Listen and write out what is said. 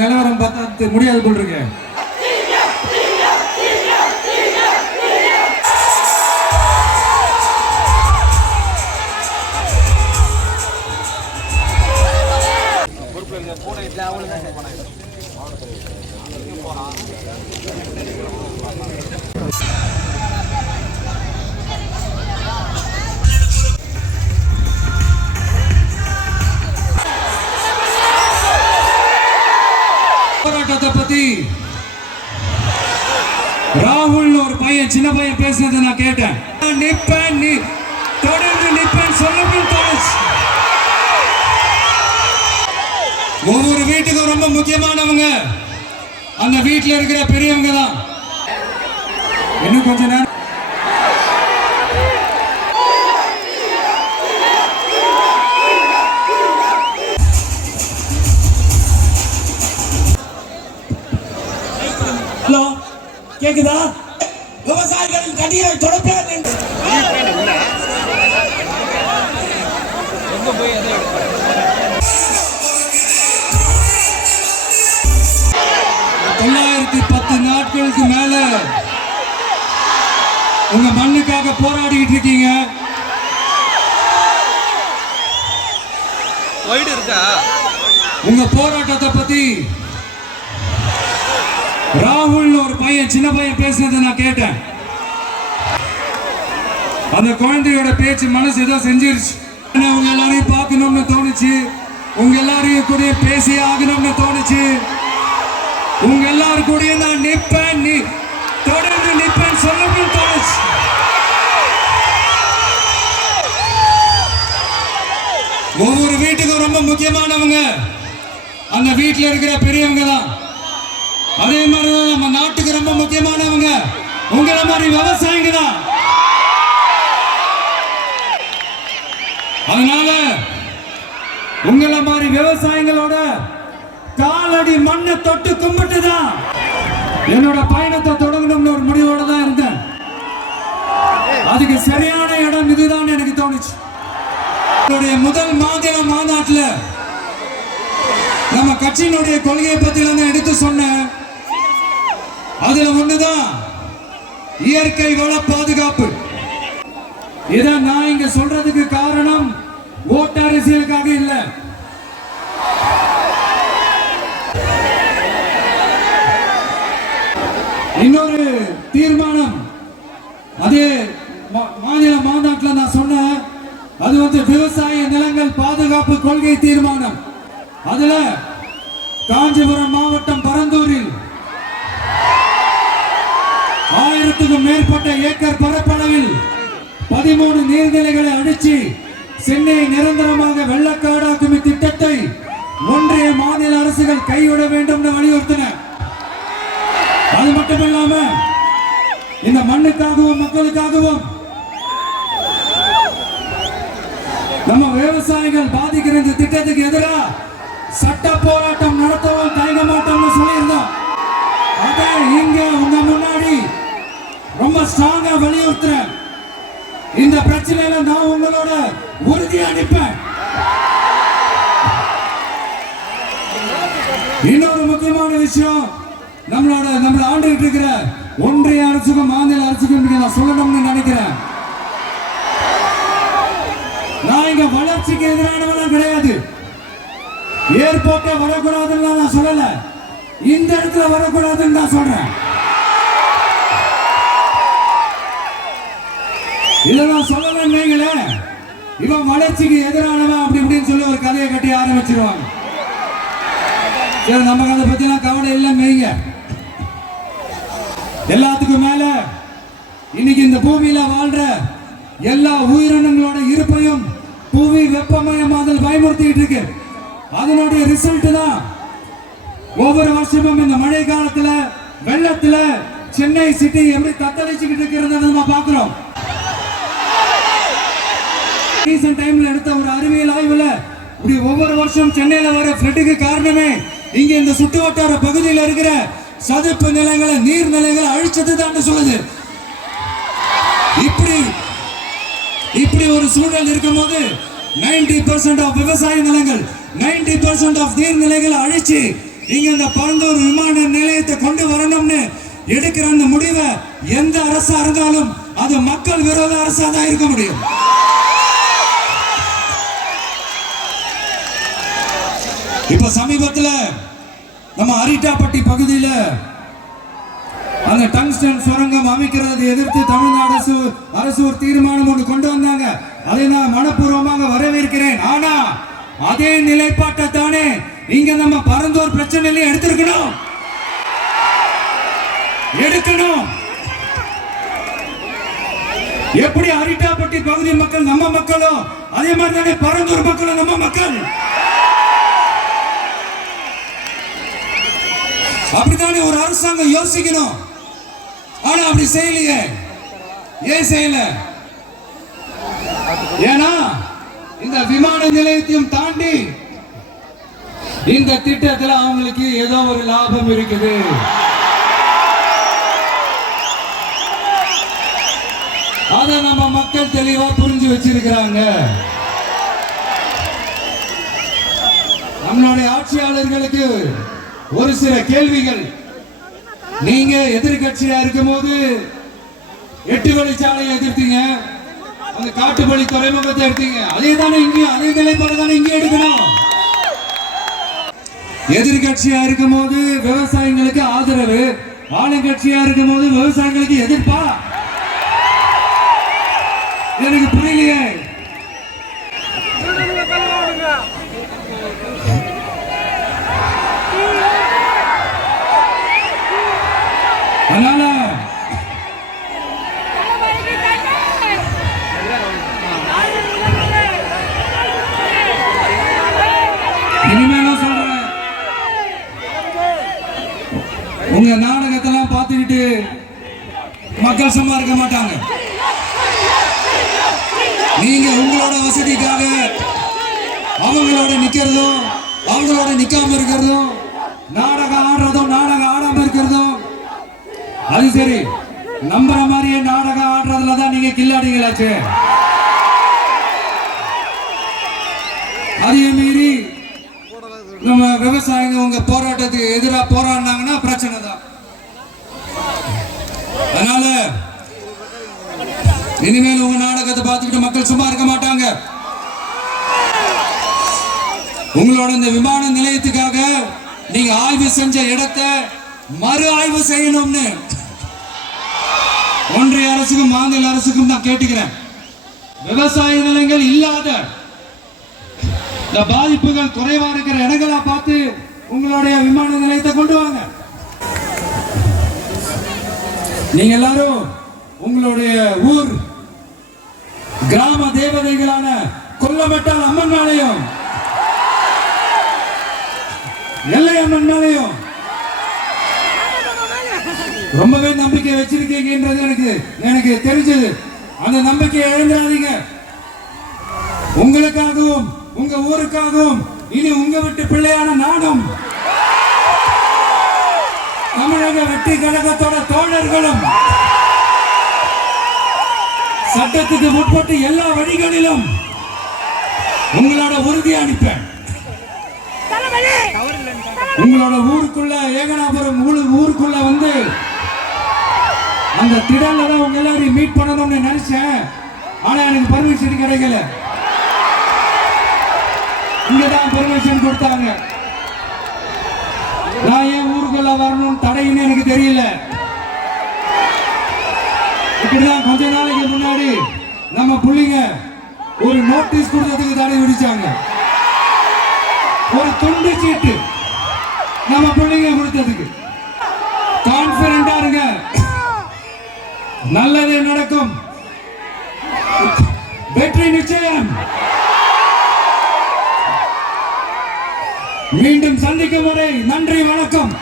நிலவரம் பார்த்தா முடியாது போல் இருக்கு. போராட்டத்தை பத்தி ராகுல் ஒரு பையன் சின்ன பையன் பேசுனதை நான் கேட்டேன். நிப்பேன் நீ தொடர்ந்து நிப்பேன் சொல்லவும் தோணுச்சு. ஒவ்வொரு வீட்டுக்கும் ரொம்ப முக்கியமானவங்க அந்த வீட்டில் இருக்கிற பெரியவங்க தான். இன்னும் கொஞ்ச நேரம் கேக்குதா? விவசாயிகளின் கண்ணீரை தொடப்பேன். நாட்களுக்கு மேல உங்க மண்ணுக்காக போராடிட்டு இருக்கீங்க. உங்க போராட்டத்தை பத்தி ராகுல் ஒரு பையன் சின்ன பையன் பேசுனதை நான் கேட்டேன். அந்த குழந்தையோட பேச்சு மனசு ஏதோ செஞ்சிருச்சு. உங்க எல்லாரையும் பார்க்கணும்னு தோணுச்சு. உங்க எல்லாரையும் கூட பேசி ஆகணும்னு தோணுச்சு. உங்க எல்லாரும் கூட நான் நிப்பேன் நீ தொடர்ந்து நிப்பேன் சொல்லவும் தோணுச்சு. ஒவ்வொரு வீட்டுக்கும் ரொம்ப முக்கியமானவங்க அந்த வீட்டில் இருக்கிற பெரியவங்க தான். அதே மாதிரிதான் நம்ம நாட்டுக்கு ரொம்ப முக்கியமானவங்க உங்களை மாதிரி விவசாயிங்க தான். அதனால உங்களை மாதிரி விவசாயிகளோட காலடி மண்ணை தொட்டு கும்பிட்டுதான் என்னோட பயணத்தை தொடங்கணும்னு ஒரு முடிவோட தான் இருந்தேன். அதுக்கு சரியான இடம் இதுதான் எனக்கு தோணுச்சு. முதல் மாநில மாநாட்டில் நம்ம கட்சியினுடைய கொள்கையை பத்தி எடுத்து சொன்னேன். அதுல ஒண்ணுதான் இயற்கை வள பாதுகாப்பு. இதை நான் இங்க சொல்றதுக்கு காரணம் ஓட்டு அரசியலுக்காக இல்ல. இன்னொரு தீர்மானம் அதே மாநில மாநாட்டில் நான் சொன்னேன். அது விவசாய நிலங்கள் பாதுகாப்பு கொள்கை தீர்மானம். அதுல காஞ்சிபுரம் மாவட்டம் பரந்தூரில் 1000க்கும் மேற்பட்ட ஏக்கர் பரப்பளவில் 13 நீர்நிலைகளை அடிச்சு சென்னையை நிரந்தரமாக வெள்ளக்காடாக்கும் திட்டத்தை ஒன்றிய மாநில அரசுகள் கைவிட வேண்டும் என்று வலியுறுத்தின. அது மட்டுமில்லாம இந்த மண்ணுக்காகவும் மக்களுக்காகவும் நம்ம விவசாயிகள் பாதிக்கிற இந்த திட்டத்துக்கு எதிராக சட்ட போராட்டம் நடத்தவும் தயங்க மாட்டோம்னு சொல்லியிருந்தோம். அதை இங்க உங்க முன்னாடி ரொம்ப ஸ்ட்ராங்கா வலியுறுத்துறேன். இந்த பிரச்சனையில நான் உங்களோட உறுதியா நிற்பேன். இன்னொரு முக்கியமான விஷயம், நம்மள ஆண்டுகிட்டு இருக்கிற ஒன்றிய அரசுக்கும் மாநில அரசுக்கும் நான் சொல்லணும்னு நினைக்கிறேன். நான் இங்க வளர்ச்சிக்கு எதிரானவெல்லாம் கிடையாது. ஏர்போர்ட்டே வரக்கூடாதுன்னு நான் சொல்லல, இந்த இடத்துல வரக்கூடாதுன்னு நான் சொல்றேன். இதை நான் சொல்லலன்னு இவன் வளர்ச்சிக்கு எதிரானவன் அப்படி இப்படின்னு சொல்லி ஒரு கதையை கட்டி ஆரம்பிச்சிருவாங்க. சரி, நமக்கு அதை பத்திலாம் கவலை இல்லை மெய்ங்க. எல்லாத்துக்கும் மேல இன்னைக்கு இந்த பூமியில வாழ்ற எல்லா உயிரினங்களோட இருப்பையும் புவி வெப்பமயமாதல் பயமுறுத்திட்டு இருக்கு. அதனுடைய ரிசல்ட் தான் ஒவ்வொரு வருஷமும் இந்த மழை காலத்துல வெள்ளத்துல சென்னை சிட்டி எப்படி தத்தளிச்சுக்கிட்டு இருக்கிறத நம்ம பாக்குறோம். ரீசன்ட் டைம்ல எடுத்த ஒரு அறிவியல் ஆய்வுல இப்படி ஒவ்வொரு வருஷம் சென்னையில வர ஃப்ளட்டுக்கு காரணமே இங்க இந்த சுற்றுவட்டார பகுதியில் இருக்கிற சதுப்பு நிலங்களை நீர்நிலைகளை அழிச்சது தான் சொல்லுது. இப்படி ஒரு சூழல் இருக்கும்போது 90% ஆஃப் விவசாய நிலங்கள் 90% ஆஃப் நீர்நிலைகளை அழிச்சு இங்க இந்த பரந்தூர் விமான நிலையத்தை கொண்டு வரணும்னு எடுக்கிற அந்த முடிவை எந்த அரசா இருந்தாலும் அது மக்கள் விரோத அரசா தான் இருக்க முடியும். இப்ப சமீபத்தில் நம்ம அரிட்டாப்பட்டி பகுதியில் அந்த டங்ஸ்டன் சுரங்கம் அமைக்கிறது எதிர்த்து தமிழ்நாடு அரசு ஒரு தீர்மானம் ஒன்று கொண்டு வந்தாங்க. அதை நான் மனப்பூர்வமாக வரவேற்கிறேன். ஆனா அதே நிலைப்பாட்டை தானே இங்க நம்ம பரந்தூர் பிரச்சனையில எடுக்கணும். எப்படி அரிட்டாப்பட்டி பகுதி மக்கள் நம்ம மக்களோ அதே மாதிரி தானே பரந்தூர் மக்களும் நம்ம மக்கள். அப்படித்தானே ஒரு அரசாங்கம் யோசிக்கணும். ஆனா அப்படி செய்யலையே. ஏன் செய்யல? ஏன்னா இந்த விமான நிலையத்தையும் தாண்டி இந்த திட்டத்தில் அவங்களுக்கு ஏதோ ஒரு லாபம் இருக்குது. அதை நம்ம மக்கள் தெளிவா புரிஞ்சு வச்சிருக்கிறாங்க. நம்மளுடைய ஆட்சியாளர்களுக்கு ஒரு சில கேள்விகள். நீங்க எதிர்கட்சியா இருக்கும் போது 8 வழிச்சாலையை எதிர்த்தீங்க, அந்த காட்டுப்பள்ளி துறைமுகத்தை எடுத்தீங்க. அதே தானே இங்கேயும் அதே நிலைப்பாடு தானே இங்கே எடுக்கணும். எதிர்கட்சியா இருக்கும் போது விவசாயிகளுக்கு ஆதரவு, ஆளுங்கட்சியா இருக்கும் போது விவசாயிகளுக்கு எதிர்ப்பா? எனக்கு புரியலையே. அதனால இனிமேலும் சொல்றேன், உங்க நாடகத்தெல்லாம் பார்த்துக்கிட்டு மக்கள் சும்மா இருக்க மாட்டாங்க. நீங்க உங்களோட வசதிக்காக அவங்களோட நிக்கிறதும் அவங்களோட நிக்காம இருக்கிறதும், நாடகம் ஆடுறதும் நாடகம் ஆடாம இருக்கிறதும், அது சரி. நம்புற மாதிரியே நாடகம் ஆடுறதுல தான் நீங்க கில்லாடிங்களாச்சு. அதே மீறி நம்ம விவசாயிங்க உங்க போராட்டத்துக்கு எதிராக போராடினாங்கன்னா பிரச்சனை தான். அதனால இனிமேல் உங்க நாடகத்தை பார்த்துக்கிட்டு மக்கள் சும்மா இருக்க மாட்டாங்க. உங்களோட இந்த விமான நிலையத்துக்காக நீங்க ஆய்வு செஞ்ச இடத்தை மறு ஆய்வு செய்யணும்னு ஒன்றிய அரசுக்கும் மாநில அரசுக்கும் நான் கேட்டுக்கிறேன். விவசாய நிலங்கள் இல்லாத இந்த பாதிப்புகள் குறைவா இருக்கிற இடங்களா பார்த்து உங்களுடைய விமான நிலையத்தை கொண்டு வாங்க. நீங்க எல்லாரும் உங்களுடைய ஊர் கிராம தேவதைகளான கொல்லமட்டால் அம்மன் மேலையும் எல்லை அம்மன் மேலையும் ரொம்பவே நம்பிக்கை வச்சிருக்கீங்கன்றது எனக்கு தெரிஞ்சது. அந்த நம்பிக்கையை இழந்துடாதீங்க. உங்களுக்காகவும் உங்க ஊருக்காகவும் இனி உங்க விட்டு பிள்ளையான நாடும் தமிழக வெற்றி கழகத்தோட தோழர்களும் சட்டத்துக்கு முற்பட்டு எல்லா வழிகளிலும் உங்களோட உறுதி அளிப்பேன். உங்களோட ஊருக்குள்ள ஏகனாபுரம் ஊருக்குள்ள வந்து அந்த திடல்ல தான் உங்க எல்லாரையும் மீட் பண்ணணும்னு நினைச்சேன். ஆனா எனக்கு பர்மிஷன் கிடைக்கல. இங்கதான் பர்மிஷன் கொடுத்தாங்க. நான் ஏன் ஊருக்குள்ள வரணும் தடைன்னு எனக்கு தெரியல. இப்படிதான் கொஞ்ச நாளைக்கு முன்னாடி நம்ம புள்ளிங்க ஒரு நோட்டீஸ் கொடுத்ததுக்கு தடை விதிச்சாங்க. ஒரு துண்டு சீட்டு நம்ம பிள்ளைங்க கொடுத்ததுக்கு. கான்பிடண்டா இருங்க, நல்லதே நடக்கும், வெற்றி நிச்சயம். மீண்டும் சந்திக்கும் வரை நன்றி, வணக்கம்.